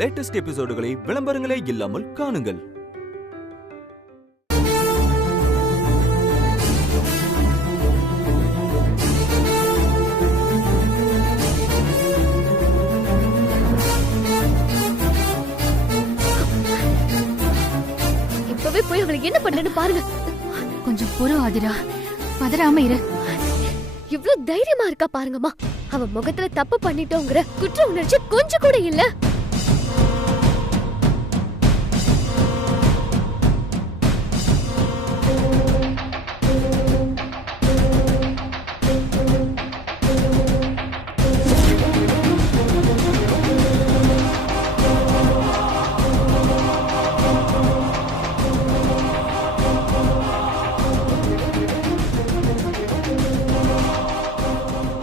Latest எபிசோடுகளை விளம்பரங்களே இல்லாமல் காணுங்கள். இப்பவே போய் அவளுக்கு என்ன பண்றேன்னு பாருங்க. கொஞ்சம் பொறு ஆதிரா, பதறாம இரு. இவ்ளோ தைரியமா இருக்கா பாருங்கம்மா. அவ முகத்துல தப்பு பண்ணிட்டோங்கிற குற்ற உணர்ச்சி கொஞ்சம் கூட இல்ல.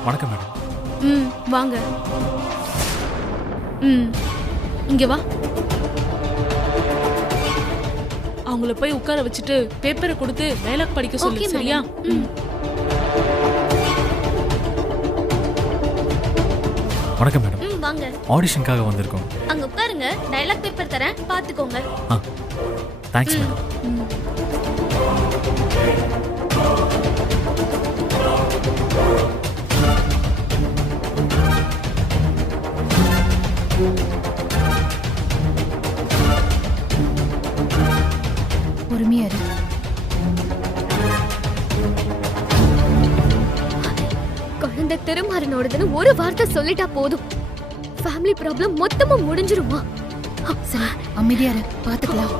வணக்கம் மேடம். வாங்க. இங்க வா. அவங்கள போய் உட்கார வச்சுட்டு பேப்பரை கொடுத்து டயலாக் படிக்க சொல்லு. சரியா? வணக்கம் மேடம். வாங்க. ஆடிஷனுக்காக வந்திருக்கோம். அங்க உட்காருங்க. டயலாக் பேப்பர் தரேன், பாத்துக்கோங்க. Thanks madam. பொறுமையா இரு. குழந்தை திருமாறனோடதுன்னு ஒரு வார்த்தை சொல்லிட்டா போதும். ஃபேமிலி ப்ராப்ளம் மொத்தமா முடிஞ்சிருமா? சரி, அமைதியா இரு, பாத்துக்கலாம்.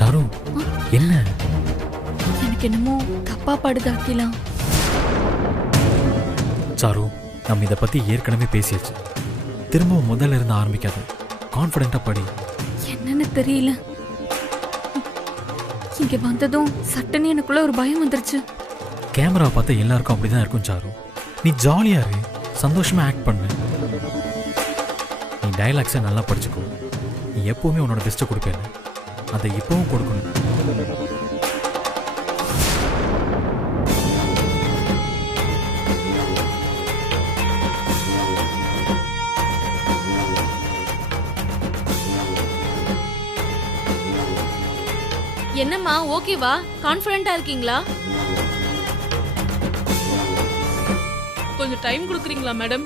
சாரு, என்ன? எனக்கு என்னமோ தப்பா படுதாக்கலாம். சாரு, நம்ம இதை பத்தி ஏற்கனவே பேசியாச்சு. திரும்பவும் முதல்ல இருந்து ஆரம்பிக்காத. கான்ஃபிடென்ட்டா படி. என்னன்னு தெரியல. இங்க வந்ததும் சட்டுன்னு எனக்குள்ள ஒரு பயம் வந்துருச்சு. கேமராவை பார்த்தா எல்லாருக்கும் அப்படிதான் இருக்கும் சாரு. நீ ஜாலியா இரு, சந்தோஷமா ஆக்ட் பண்ணு. நீ டயலாக்ஸை நல்லா படிச்சுக்கோ. நீ எப்பவுமே உன்னோட பெஸ்ட்டை கொடுப்பேன். அதை இப்பவும் கொடுக்கணும். என்னம்மா, ஓகேவா? கான்ஃபிடென்ட்டா இருக்கீங்களா? கொஞ்சம் டைம் கொடுக்குறீங்களா மேடம்?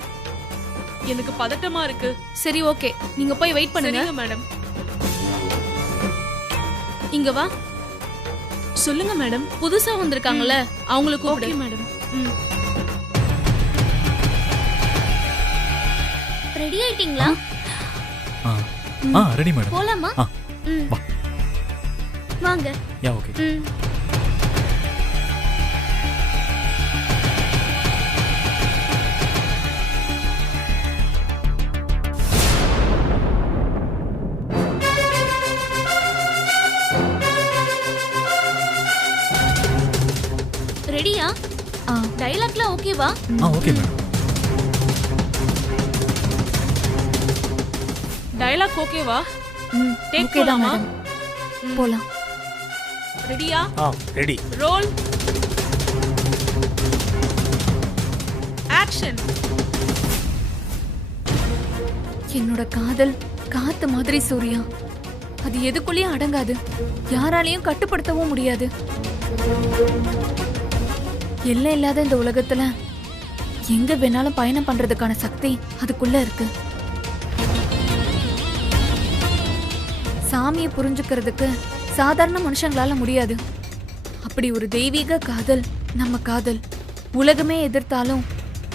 எனக்கு பதட்டமா இருக்கு. சரி, ஓகே, நீங்க போய் வெயிட் பண்ணுங்க. மேடம், இங்க வா. சொல்லுங்க மேடம். புதுசா வந்திருக்காங்கல்ல, அவங்களுக்கு ஓகே மேடம். ரெடி ஆயிட்டீங்களா? Ready madam. போலாமா? வா. வாங்க. Yeah, okay. ரெடியா? டயலாக்லாம் ஓகேவா? Okay madam. டயலாக் ஓகேவா? டேக் ஓகே தான் போலாமா? மேடம். போலாம். ரெடியா? ரெடி. ரோல். ஆக்ஷன். என்னோட காதல் காத்து மாதிரி சூர்யா. அது எதுக்குள்ளேயும் அடங்காது, யாராலையும் கட்டுப்படுத்தவும் முடியாது. எல்லை இல்லாத இந்த உலகத்துல எங்க வேணாலும் பயணம் பண்றதுக்கான சக்தி அதுக்குள்ள இருக்கு. சாமியை புரிஞ்சுக்கிறதுக்கு சாதாரண மனுஷங்களால முடியாது. அப்படி ஒரு தெய்வீக காதல் நம்ம காதல். உலகமே எதிர்த்தாலும்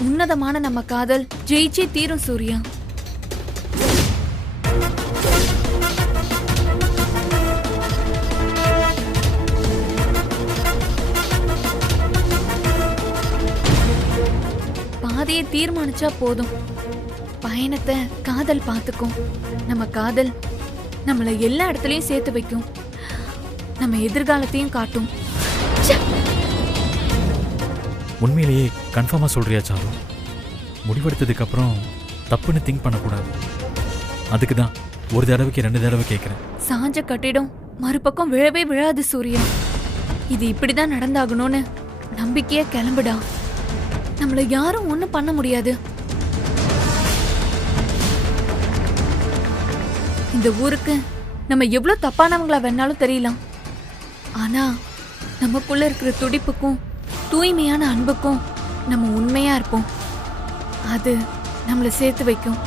உன்னதமான நம்ம காதல் ஜெயிச்சே தீரும் சூர்யா. பாதையை தீர்மானிச்சா போதும். பயணத்தை காதல் பார்த்துக்கும். நம்ம காதல் நம்மளை எல்லா இடத்துலயும் சேர்த்து வைக்கும். நம்ம எதிர்காலத்தையும் காட்டும். உண்மையிலேயே கன்ஃபார்மா சொல்றியா சாரு? முடிவெடுத்ததுக்கு அப்புறம் தப்புன்னு திங்க் பண்ணக்கூடாது. அதுக்கு தான் ஒரு தடவைக்கு 2 தடவை கேட்கிறேன். சாஞ்ச கட்டிடம் மறுபக்கம் விழவே விழாது சூர்யா. இது இப்படிதான் நடந்தாகணும்னு நம்பிக்கையா கிளம்புடா. நம்மள யாரும் ஒண்ணும் பண்ண முடியாது. இந்த ஊருக்கு நம்ம எவ்வளவு தப்பானவங்களா வேணாலும் தெரியலாம், ஆனா நமக்குள்ள இருக்கிற துடிப்புக்கும் தூய்மையான அன்புக்கும் நம்ம உண்மையா இருப்போம். அது நம்மளை சேர்த்து வைக்கும்.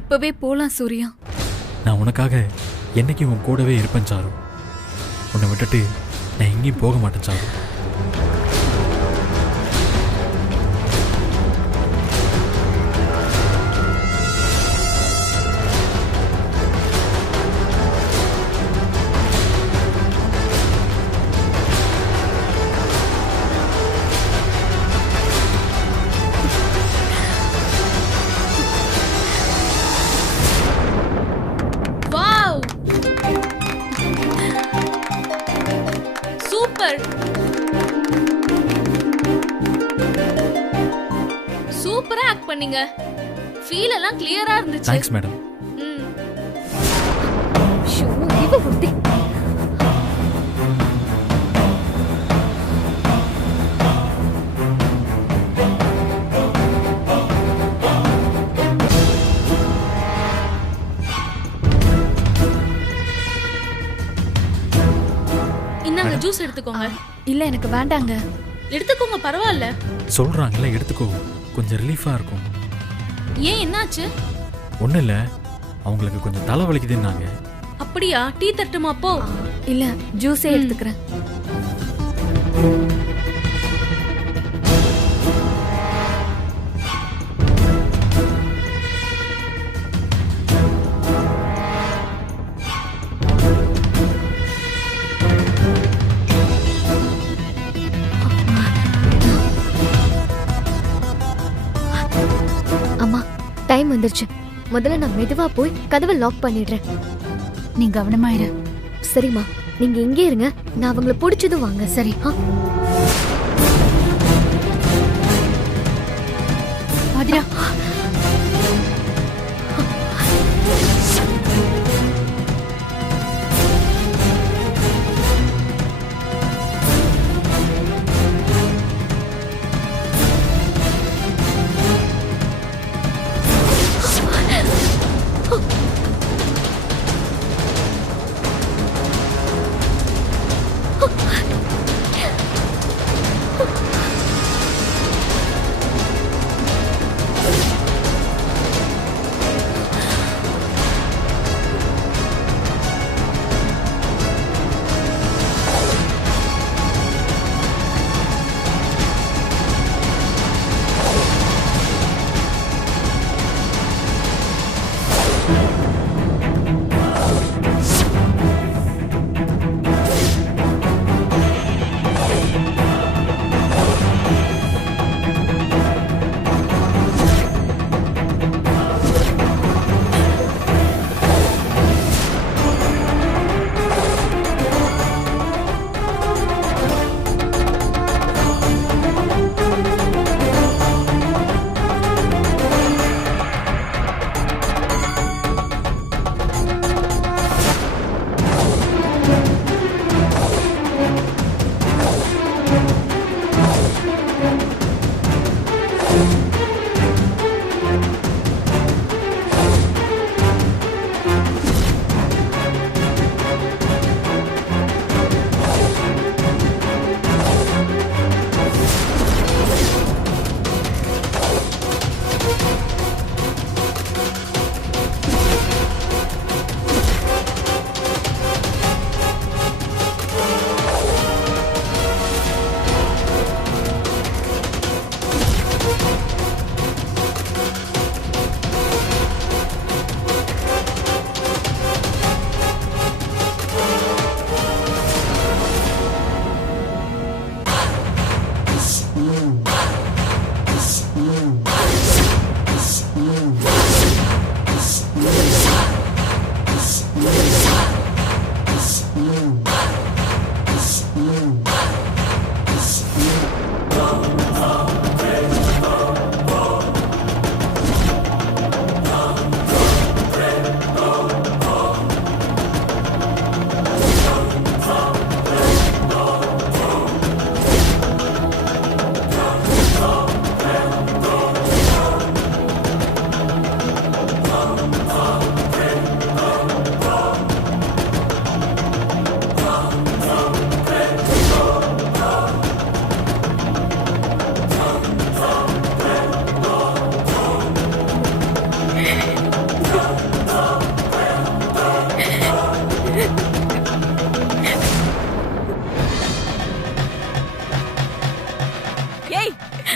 இப்பவே போலாம் சூர்யா. நான் உனக்காக என்னைக்கு உன் கூடவே இருப்பேன் சாரு. உன்னை விட்டுட்டு நான் எங்கேயும் போக மாட்டேன் சாரு. சூப்பரா ஆக்ட் பண்ணீங்க. ஃபீல் எல்லாம் கிளியரா இருந்துச்சு. Thanks madam. ஷோ இவ புத்தி. இந்தாங்க ஜூஸ் எடுத்துக்கோங்க. இல்ல எனக்கு வேண்டாங்க. எடுத்துக்கோங்க பரவாயில்ல. சொல்றாங்கல்ல எடுத்துக்கோ, கொஞ்சம் ரிலீஃபா இருக்கும். ஏன் என்னாச்சு? ஒன்றும் இல்லை, அவங்களுக்கு கொஞ்சம் தலை வலிக்குதுன்னாங்க. அப்படியா? டீ தட்டுமா அப்போ? இல்ல ஜூஸே எடுத்துக்கிறேன். டைம் வந்துருச்சு. முதல்ல நான் மெதுவா போய் கதவை லாக் பண்ணிடுறேன். நீ கவனமா இரு. சரிம்மா, நீங்க இங்கே இருங்க. நான் அவங்கள பிடிச்சதும் வாங்க. சரி? ஆதிரா,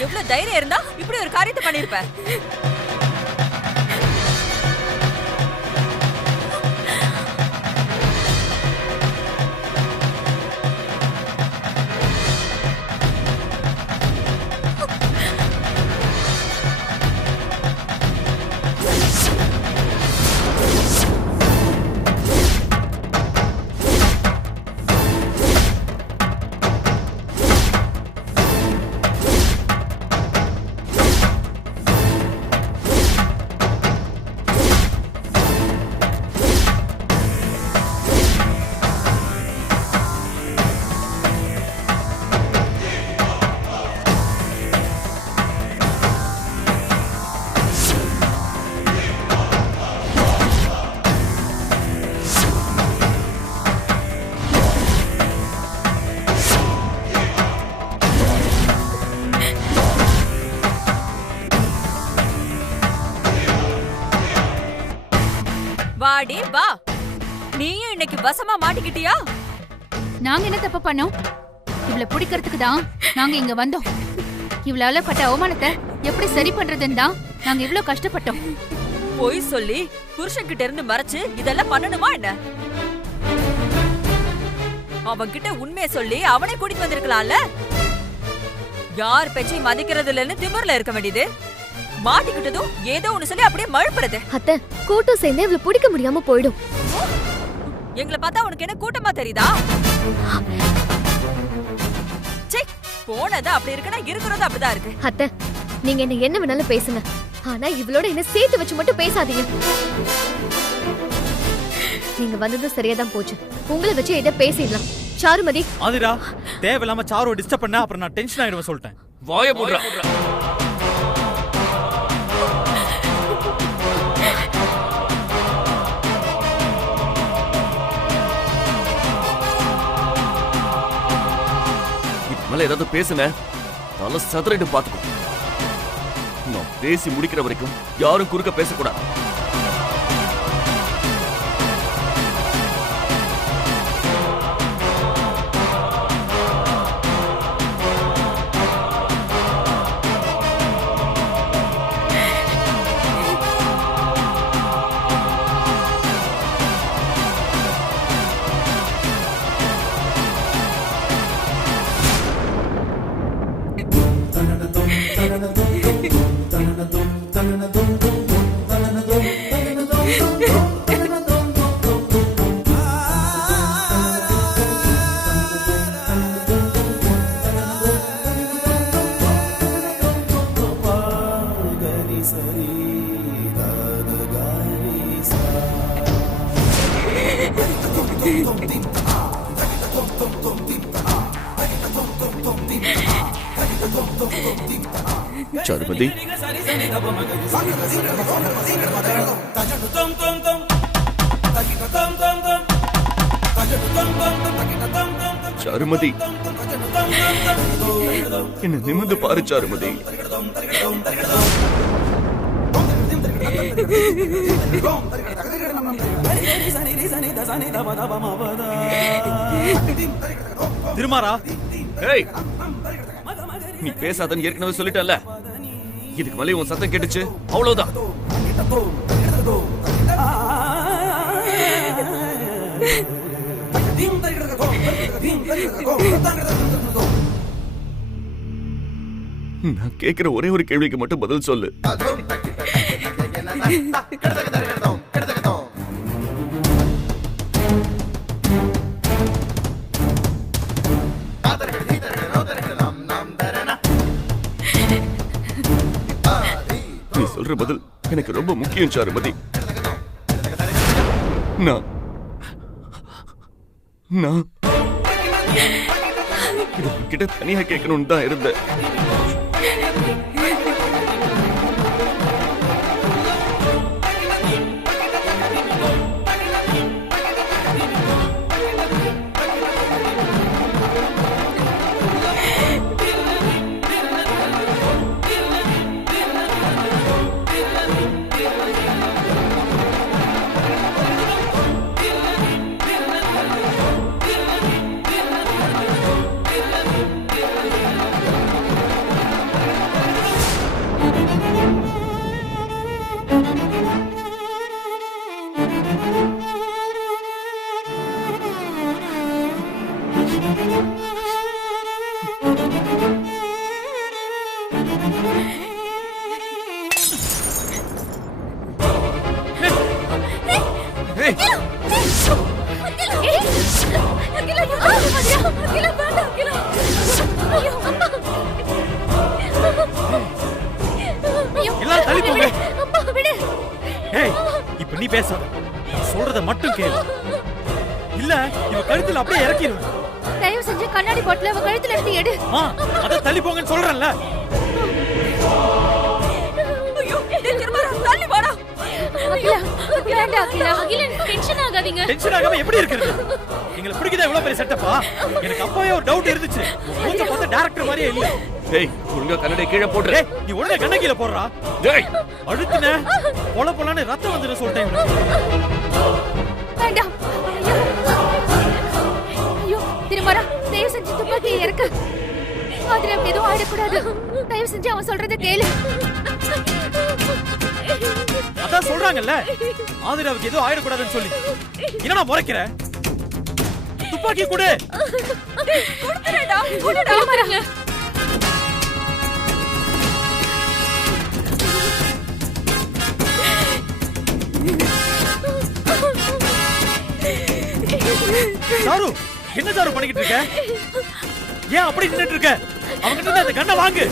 எவ்வளவு தைரியம் இருந்தா இப்படி ஒரு காரியத்தை பண்ணிருப்ப? வாடி வா, நீயும் இன்னைக்கு வசமா மாட்டிக்கிட்டியா? நாங்க என்ன தப்பு பண்ணோம்? இவளை பிடிக்கிறதுக்கு தான் நாங்க இங்க வந்தோம். இவளால பட்ட அவமானத்தை எப்படி சரி பண்றதுன்னு தான் நாங்க இவ்ளோ கஷ்டப்பட்டோம். பொய் சொல்லி புருஷன் கிட்ட இருந்து மறைச்சு இதெல்லாம் பண்ணணுமா என்ன? அவன் கிட்ட உண்மையை சொல்லி அவனை கூட்டிட்டு வந்திருக்கலாம்ல. யார் பேச்சை மதிக்கிறது இல்லைன்னு திமிர்ல இருக்க வேண்டியது. மாட்டிக்கிட்டதும் ஏதோ ஒண்ணு சொல்லி அப்படியே மழுப்புறது. அத்தை, கூட்டம் சேர்ந்து இவளை பிடிக்க முடியாம போயிடும். எங்களை பார்த்தா உனக்கு என்ன கூட்டமா தெரியுதா? போனது அப்படி இருக்குன்னா இருக்கிறது அப்படிதான் இருக்கு. அத்தை, நீங்க என்ன வேணாலும் பேசுங்க, ஆனா இவளோட என்ன சேர்த்து வச்சு மட்டும் பேசாதீங்க. நீங்க வந்ததும் சரியாதான் போச்சு. உங்களை வச்சு எதை பேசிடலாம். சாருமதி, அதுடா தேவையில்லாம சாரு டிஸ்டர்ப் பண்ண அப்புறம் நான் டென்ஷன் ஆயிடுவேன் சொல்லிட்டேன். வாய போடுறா. ஏதாவது பேசுன தலை சதுரிட்டு பாத்துக்கோ. நான் பேசி முடிக்கிற வரைக்கும் யாரும் குறுக்க பேசக்கூடாது. சாருமதி, சாருமதி, என்ன நிமிர்ந்து பாரு சாருமதி. திருமாரா, ஏய், நீ பேசாதன்னு ஏற்கனவே சொல்லிட்டல. இதுக்கு மேலே உன் சத்தம் கேட்டுச்சு அவ்வளவுதான். நான் கேக்குற ஒரே ஒரு கேள்விக்கு மட்டும் பதில் சொல்லு. நீ சொல்ற பதில் எனக்கு ரொம்ப முக்கியம் சாருமதி. நான் கிட்ட தனியா கேட்கணும்னு தான் இருந்தேன். கேளு. இல்ல இவ கழுத்துல அப்படியே இறக்கிடுவேன். தயவு செஞ்சு கண்ணாடி பாட்டில அவ கழுத்துல இருந்து எடு. அத தள்ளி போங்கன்னு சொல்றேன்ல. ஐயோ திருமரா தள்ளி வாடா. அகிலா வேண்டாம் அகிலா. அகிலன் டென்ஷன் ஆகாதீங்க. டென்ஷன் ஆகாம எப்படி இருக்குது? நீங்க பிடிக்குதா இவ்வளவு பெரிய செட்டப்பா? எனக்கு அப்பவே ஒரு டவுட் இருந்துச்சு. மூஞ்ச பார்த்த டைரக்டர் மாதிரியே இல்ல. ஏய் ஒழுங்கா கண்ணாடியை கீழே போடுற. நீ ஒழுங்கா கண்ணை கீழே போடுறா. ஏய் அழுத்துன பொலன்னு ரத்தம் வந்துடும் சொல்லிட்டேன். வேண்டாம். ஐயோ திருமரா தயவு செஞ்சு துப்பாக்கியை இறக்கு. ஆதிராவுக்கு எதுவும் ஆயிடக்கூடாது. தயவு செஞ்சு அவன் சொல்றதை கேளு. அதான் சொல்றாங்கல்ல ஆதிராவுக்கு எதுவும் ஆயிடக்கூடாதுன்னு சொல்லி. என்ன நான் முறைக்கிறேன்? துப்பாக்கி கொடு. குடுறடா குடுடா. திருமரா சாரு என்ன சாரு பண்ணிக்கிட்டு இருக்க? ஏன் அப்படி நின்னுட்டு இருக்க? அவங்கிட்ட அந்த கண்ணை வாங்கு.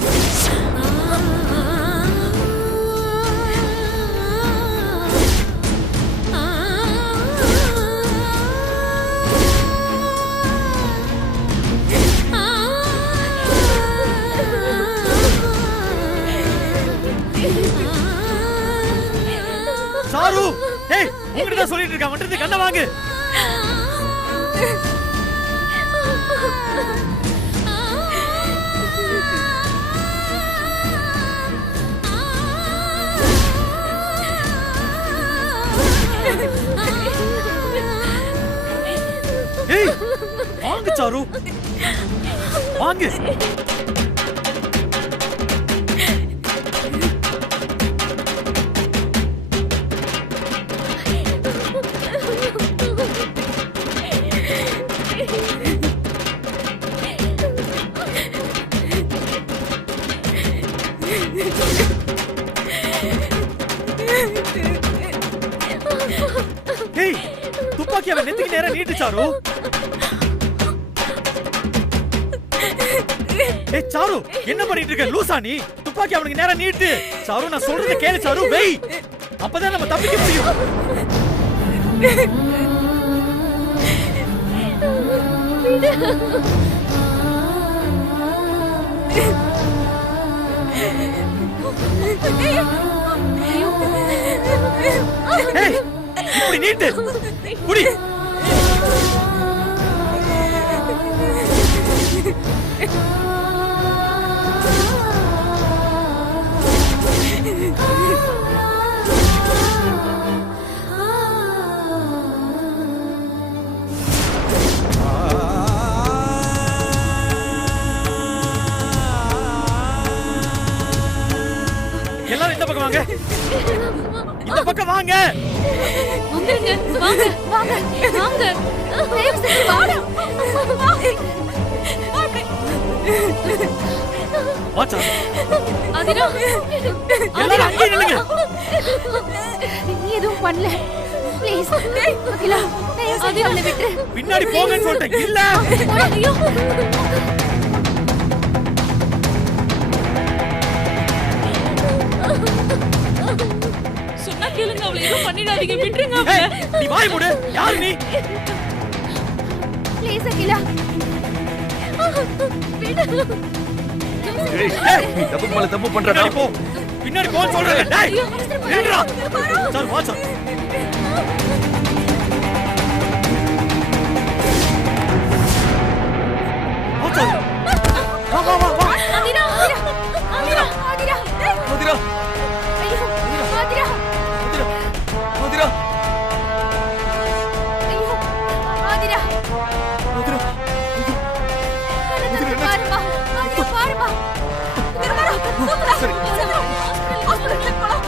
சாரு ஏய் உங்ககிட்ட சொல்லிட்டு இருக்க அவன்கிட்ட கண்ணை வாங்கு. ஏய் வாங்கு சாரு வாங்கு. ஏய் துப்பாக்கி அவன் நெத்திக்கு நேரா நீட்டு சாரு. ஏய் சாரு என்ன பண்ணிட்டு இருக்க? லூசா நீ? துப்பாக்கி அவனுக்கு நேரா நீட்டு. சாரு நான் சொல்றத கேளு சாரு. வெய் அப்பதான் நம்ம தப்பிக்க முடியும். ஏய் இப்படி நீட்டு. புடி. எல்லாரும் இந்த பக்கம் வாங்க. இந்த பக்கம் வாங்க. வந்துருங்க. வாங்க வாங்க வாங்க. தயவு செஞ்சு வாடா. வாச்சா ஆதிரா எல்லாரும் அங்கே நில்லுங்க. நீ எதுவும் பண்ணல. ப்ளீஸ் அகிலா தயவு செஞ்சு அவளை விட்டு. பின்னாடி போங்கன்னு சொல்லிட்டேன். இல்ல ஐயோ சொன்னா கேளுங்க. அவளை எதுவும் பண்ணிடாதீங்க. விட்டுருங்க அவளை. ஏய், நீ வாய் மூடு. யார் நீ? ப்ளீஸ் அகிலா. ஏய் நீ தப்பு மேல தப்பு பண்றடா. பின்னாடி போ. பின்னாடி போன்னு சொல்றேன். டேய் நில்றா. சார் வா சார். வா சார். வா வா வா வா. ஆதிரா ஆதிரா ஆதிரா மதுரா ஐயோ ஆதிரா மதுரா ஐயோ ஆதிரா மதுரா கண்ணை பாருமா. ஆதிரா பாருமா. சரி ஹாஸ்பிடலுக்கு போலாம்.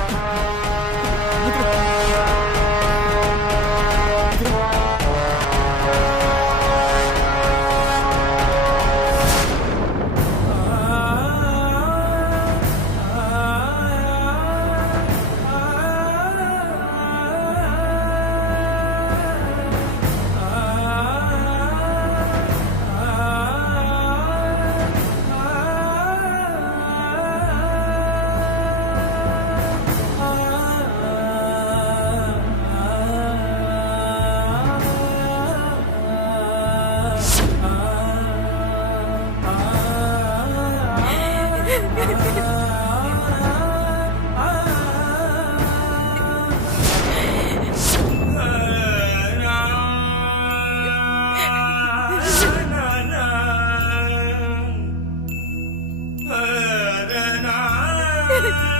Ha